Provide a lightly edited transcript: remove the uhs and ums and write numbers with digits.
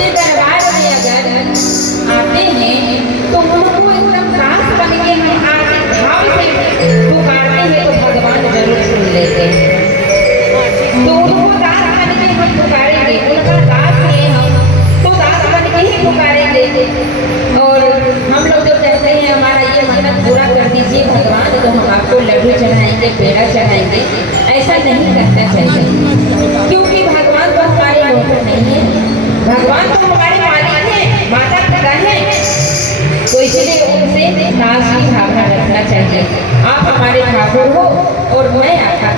के दरबार में अगर आते हैं तो उनको एकदम दास बन के हम आके भाव से पुकारते हैं तो भगवान जरूर सुन लेते हैं। तो उनको दास बन के हम पुकारेंगे, उनका दास हैं हम तो दास बन के ही पुकारेंगे। और हम लोग जो कहते हैं हमारा ये मन्नत पूरा कर दीजिए भगवान तो हम आपको लड्डू चढ़ाएंगे, पेड़ा चढ़ाएंगे, ऐसा नहीं करना चाहिए। क्योंकि भगवान तो हमारे लोग नहीं है, भगवान तो हमारे मालिक हैं, माता पिता हैं। तो इसलिए उनसे दास की भावना रखना चाहिए। आप हमारे ठाकुर हो और मैं आपका